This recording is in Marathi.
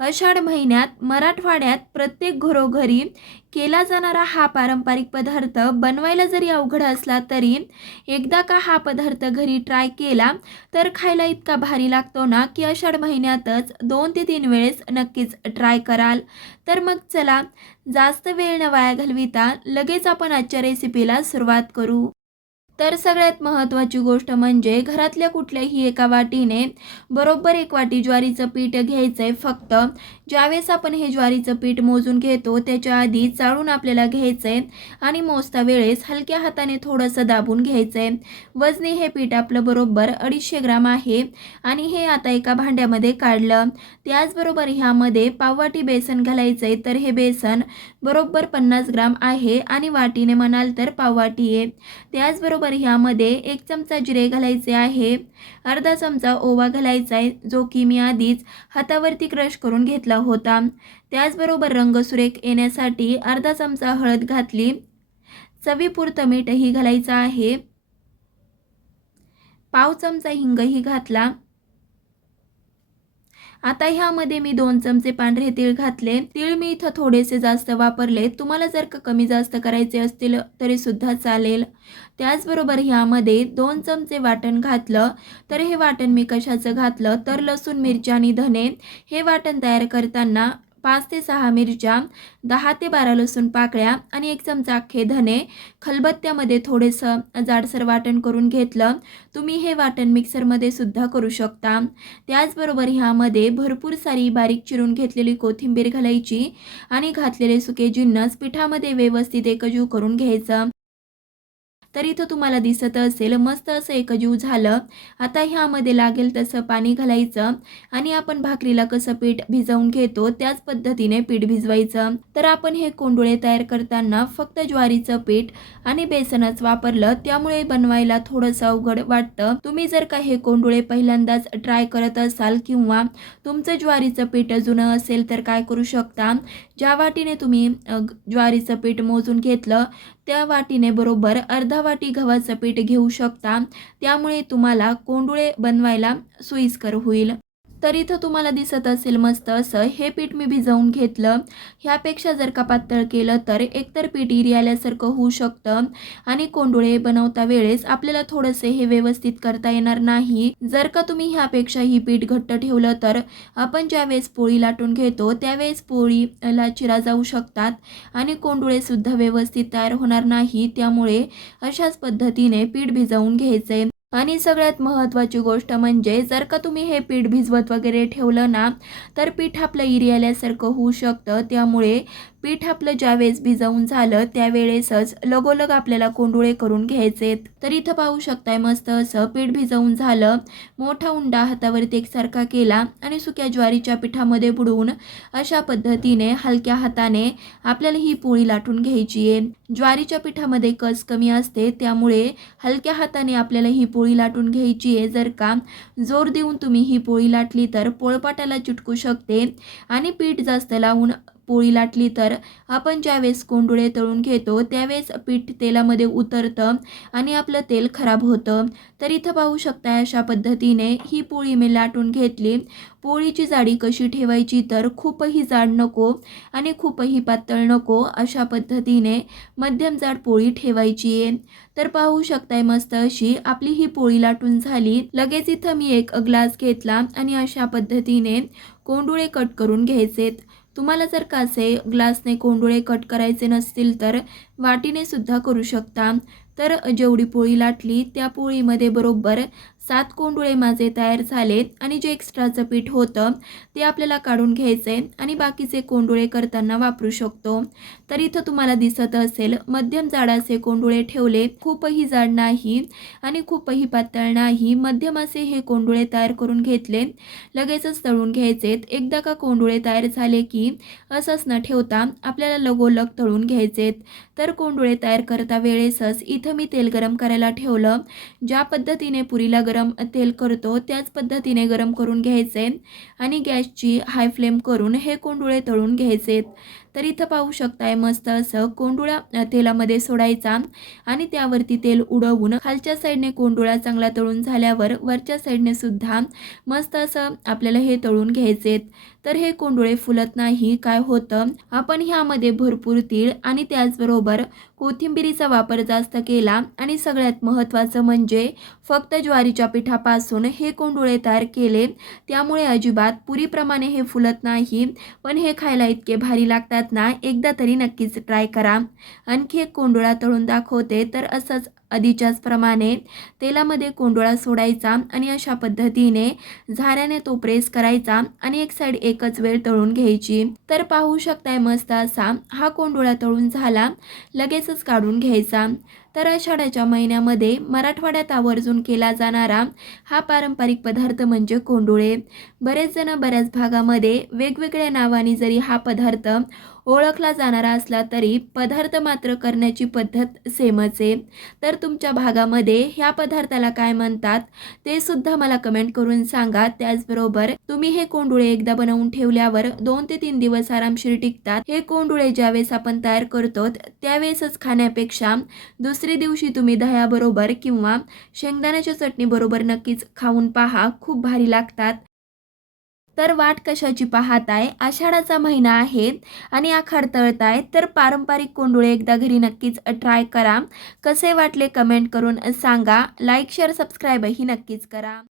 आषाढ महिन्यात मराठवाड्यात प्रत्येक घरोघरी केला जाणारा हा पारंपरिक पदार्थ बनवायला जरी अवघड असला तरी एकदा का हा पदार्थ घरी ट्राय केला तर खायला इतका भारी लागतो ना की आषाढ महिन्यातच दोन ते तीन वेळेस नक्कीच ट्राय कराल. तर मग चला जास्त वेळ न वाया घालविता लगेच आपण आजच्या रेसिपीला सुरुवात करू. तर सगळ्यात महत्त्वाची गोष्ट म्हणजे घरातल्या कुठल्याही एका वाटीने बरोबर एक वाटी ज्वारीचं पीठ घ्यायचं आहे फक्त ज्यावेळेस आपण हे ज्वारीचं पीठ मोजून घेतो त्याच्या आधी चाळून आपल्याला घ्यायचं आहे आणि मोजता वेळेस हलक्या हाताने थोडंसं दाबून घ्यायचं आहे वजनी हे पीठ आपलं बरोबर अडीचशे ग्राम आहे आणि हे आता एका भांड्यामध्ये काढलं. त्याचबरोबर ह्यामध्ये पाववाटी बेसन घालायचं आहे तर हे बेसन बरोबर पन्नास ग्राम आहे आणि वाटीने म्हणाल तर पाववाटी आहे. त्याचबरोबर ह्यामध्ये एक चमचा जिरे घालायचे आहे अर्धा चमचा ओवा घालायचा आहे जो की मी आधीच हातावरती क्रश करून घेतला होता. त्याचबरोबर रंगसुरेख येण्यासाठी अर्धा चमचा हळद घातली. चवीपुरतं मीठही घालायचं आहे. पाव चमचा हिंगही घातला. आता ह्यामध्ये मी दोन चमचे पांढरे तीळ घातले. तीळ मी इथं थोडेसे जास्त वापरले. तुम्हाला जर का कमी जास्त करायचे असतील तरी सुद्धा चालेल. त्याचबरोबर ह्यामध्ये दोन चमचे वाटण घातलं. तर हे वाटण मी कशाचं घातलं? तर लसूण मिरची आणि धने. हे वाटण तयार करताना पाच ते सहा मिरच्या दहा ते बारा लसूण पाकळ्या आणि एक चमचा अख्खे धने खलबत्त्यामध्ये थोडेसं जाडसर वाटण करून घेतलं. तुम्ही हे वाटण मिक्सरमध्ये सुद्धा करू शकता. त्याचबरोबर ह्यामध्ये भरपूर सारी बारीक चिरून घेतलेली कोथिंबीर घालायची आणि घातलेले सुके जिन्नस पिठामध्ये व्यवस्थित एकजीव करून घ्यायचं. तर इथं तुम्हाला दिसत असेल मस्त असं एकजीव झालं. आता ह्यामध्ये लागेल तसं पाणी घालायचं आणि आपण भाकरीला कसं पीठ भिजवून घेतो त्याच पद्धतीने पीठ भिजवायचं. तर आपण हे कोंडुळे तयार करताना फक्त ज्वारीचं पीठ आणि बेसनच वापरलं त्यामुळे बनवायला थोडंसं अवघड वाटतं. तुम्ही जर का हे कोंडुळे पहिल्यांदाच ट्राय करत असाल किंवा तुमचं ज्वारीचं पीठ जुनं असेल तर काय करू शकता? ज्या वाटीने तुम्ही ज्वारीचं पीठ मोजून घेतलं त्या वाटीने बरोबर अर्धा वाटी गव्हाचं पीठ घेऊ शकता. त्यामुळे तुम्हाला कोंडुळे बनवायला सोयीस्कर होईल. तर इथं तुम्हाला दिसत असेल मस्त असं. हे पीठ मी भिजवून घेतलं. ह्यापेक्षा जर का पातळ केलं तर एकतर पीठ इरी आल्यासारखं होऊ शकतं. आणि कोंडुळे बनवता वेळेस आपल्याला थोडंसे हे व्यवस्थित करता येणार नाही. जर का तुम्ही ह्यापेक्षा ही पीठ घट्ट ठेवलं तर आपण ज्यावेळेस पोळी लाटून घेतो त्यावेळेस पोळीला चिरा जाऊ शकतात. आणि कोंडुळे सुद्धा व्यवस्थित तयार होणार नाही. त्यामुळे अशाच पद्धतीने पीठ भिजवून घ्यायचे आणि सगळ्यात महत्त्वाची गोष्ट म्हणजे जर का तुम्ही हे पीठ भिजवत वगैरे ठेवलं ना तर पीठ आपलं इरियाल्यासारखं होऊ शकतं. त्यामुळे पीठ आपलं ज्यावेळेस भिजवून झालं त्यावेळेसच लगोलग आपल्याला कोंडुळे करून घ्यायचे. तर इथं पाहू शकताय मस्त असं पीठ भिजवून झालं मोठा उंडा हातावरती एकसारखा केला आणि सुक्या ज्वारीच्या पिठामध्ये बुडवून अशा पद्धतीने हलक्या हाताने आपल्याला ही पोळी लाटून घ्यायची आहे. ज्वारीच्या पिठामध्ये कस कमी असते त्यामुळे हलक्या हाताने आपल्याला ही पोळी लाटून घ्यायची आहे. जर का जोर देऊन तुम्ही ही पोळी लाटली तर पोळपाटाला चिटकू शकते आणि पीठ जास्त लावून पोळी लाटली तर आपण ज्यावेळेस कोंडुळे तळून घेतो त्यावेळेस पीठ तेलामध्ये उतरतं आणि आपलं तेल खराब होतं. तर इथं पाहू शकता अशा पद्धतीने ही पोळी मी लाटून घेतली. पोळीची जाडी कशी ठेवायची तर खूपही जाड नको आणि खूपही पातळ नको अशा पद्धतीने मध्यम जाड पोळी ठेवायची आहे. तर पाहू शकताय मस्त अशी आपली ही पोळी लाटून झाली. लगेच इथं मी एक ग्लास घेतला आणि अशा पद्धतीने कोंडुळे कट करून घ्यायचेत. तुम्हाला जर कासे ग्लासने कोंडुळे कट करायचे नसतील तर वाटीने सुद्धा करू शकता. तर जेवढी पोळी लाटली त्या पोळीमध्ये बरोबर सात कोंडुळे माझे तयार झाले आणि जे एक्स्ट्राचं पीठ होतं ते आपल्याला काढून घ्यायचं आहे आणि बाकीचे कोंडुळे करताना वापरू शकतो. तर इथं तुम्हाला दिसत असेल मध्यम जाडाचे कोंडुळे ठेवले खूपही जाड नाही आणि खूपही पातळ नाही. मध्यम असे हे कोंडुळे तयार करून घेतले लगेचच तळून घ्यायचेत एकदा का कोंडुळे तयार झाले की असंच न ठेवता आपल्याला लगोलग तळून घ्यायचेत तर कोंडुळे तयार करता वेळेसच इथं मी तेल गरम करायला ठेवलं. ज्या पद्धतीने पुरीला गरम गरम तेल करतो त्याच पद्धतीने गरम करून घ्यायचे आणि गॅसची हाय फ्लेम करून हे कोंडुळे तळून घ्यायचेत तर इथं पाहू शकताय मस्त असं कोंडुळा तेलामध्ये सोडायचा आणि त्यावरती तेल उडवून खालच्या साईडने कोंडुळा चांगला तळून झाल्यावर वरच्या साईडने सुद्धा मस्त असं आपल्याला हे तळून घ्यायचेत तर हे कोंडुळे फुलत नाही काय होतं? आपण ह्यामध्ये भरपूर तीळ आणि त्याचबरोबर कोथिंबिरीचा वापर जास्त केला आणि सगळ्यात महत्त्वाचं म्हणजे फक्त ज्वारीच्या पिठापासून हे कोंडुळे तयार केले. त्यामुळे अजिबात पुरीप्रमाणे हे फुलत नाही पण हे खायला इतके भारी लागतात. ना एकदा तरी नक्कीच ट्राय करा. आणखी एक कोंडोळा तळून दाखवते. तर असंच आधीच्याच प्रमाणे तेलामध्ये कोंडोळा सोडायचा आणि अशा पद्धतीने झाऱ्याने तो प्रेस करायचा आणि एक साईड एकच वेळ तळून घ्यायची. तर पाहू शकताय मस्त असा हा कोंडोळा तळून झाला. लगेचच काढून घ्यायचा. तर आषाढाच्या महिन्यामध्ये मराठवाड्यात आवर्जून केला जाणारा हा पारंपरिक पदार्थ म्हणजे कोंडुळे. बरेच जण बऱ्याच भागामध्ये वेगवेगळ्या नावाने जरी हा पदार्थ ओळखला जाणारा असला तरी पदार्थ मात्र करण्याची पद्धत सेमच आहे. तर तुमच्या भागामध्ये ह्या पदार्थाला काय म्हणतात? ते सुद्धा मला कमेंट करून सांगा. त्याचबरोबर तुम्ही हे कोंडुळे एकदा बनवून ठेवल्यावर दोन ते तीन दिवस आरामशीर टिकतात. हे कोंडुळे ज्यावेळेस आपण तयार करतो त्यावेळेसच खाण्यापेक्षा दुसरे दिवशी तुम्ही दह्याबरोबर किंवा शेंगदाण्याच्या चटणीबरोबर नक्कीच खाऊन पहा. खूप भारी लागतात. तर वाट कशाची पाहताय? आषाढाचा महिना आहे आणि आखाड तळताय तर पारंपरिक कोंडुळे एकदा घरी नक्कीच ट्राय करा. कसे वाटले कमेंट करून सांगा. लाईक शेअर सबस्क्राईबही नक्कीच करा.